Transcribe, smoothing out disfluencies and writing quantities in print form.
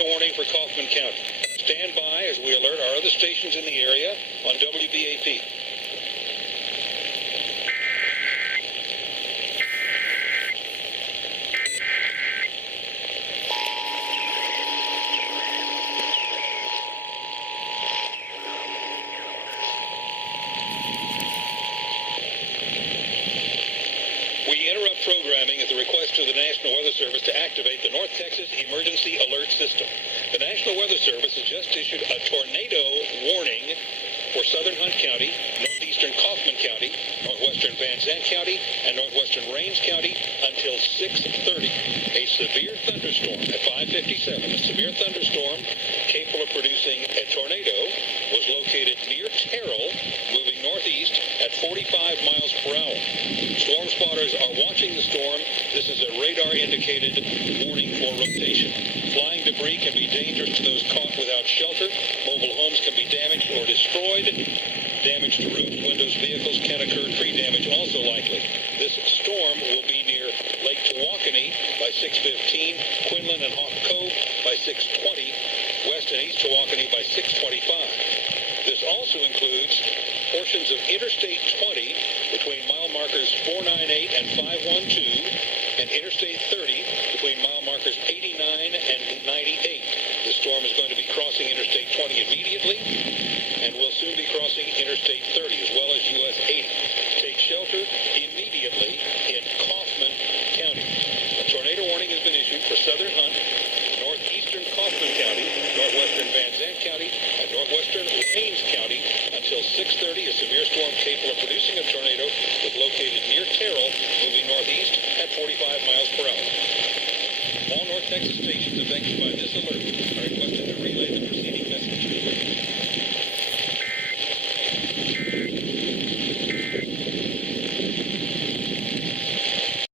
tornado warning for Kaufman County. Stand by as we alert our other stations in the area on WBAP. Programming at the request of the National Weather Service to activate the North Texas Emergency Alert System. The National Weather Service has just issued a tornado warning for southern Hunt County, northeastern Kaufman County, northwestern Van Zandt County, and northwestern Rains County until 6:30. A severe thunderstorm at 5:57, a severe thunderstorm capable of producing a tornado was located near Terrell, moving northeast at 45 miles per hour. Storm spotters are watching the storm. This is a radar-indicated warning for rotation. Flying debris can be dangerous to those caught without shelter. Mobile homes can be damaged or destroyed. Damage to roofs, windows, vehicles can occur. Tree damage also likely. This storm will be near Lake Tawakoni by 6:15, Quinlan and Hawk Cove by 6:20, west and east Tawakoni by 6:25. This also includes portions of Interstate 20 between mile markers 498 and 512 and Interstate 30 between mile markers 89 and 98. The storm is going to be crossing Interstate 20 immediately and will soon be crossing Interstate 30 as well as US 80. Take shelter immediately in Kaufman County. A tornado warning has been issued for southern Hunt, northeastern Kaufman County, northwestern Van Zandt County, and northwestern Rains County until 6:30. A severe storm capable of producing a tornado was located near Terrell, moving northeast at 45 miles per hour. All North Texas stations affected by this alert are